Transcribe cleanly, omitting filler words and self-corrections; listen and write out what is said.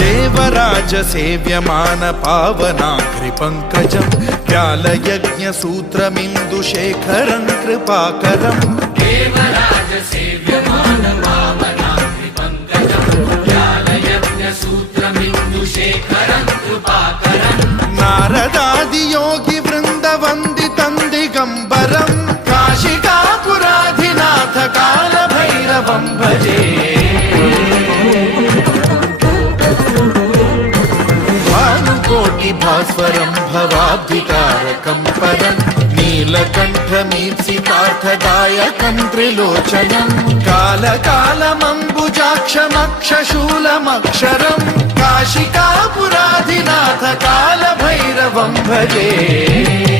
देवराज सेव्यमान पावनाग्रिपङ्कजं व्यालयज्ञसूत्रमिन्दुशेखरं कृपाकरं देवराज सेव्यमान पावनाग्रिपङ्कजं व्यालयज्ञसूत्रमिन्दुशेखरं कृपाकरं नारदादियोगि वृन्दवन्दितं दिगम्बरं काशिकापुराधिनाथ कालभैरवं भजे भास्वरं भवाब्धितारकं परं नीलकण्ठमीप्सितार्थदायकं त्रिलोचनं कालकालमम्बुजाक्षमक्षशूलमक्षरं काशिकापुराधिनाथ कालभैरवं भजे।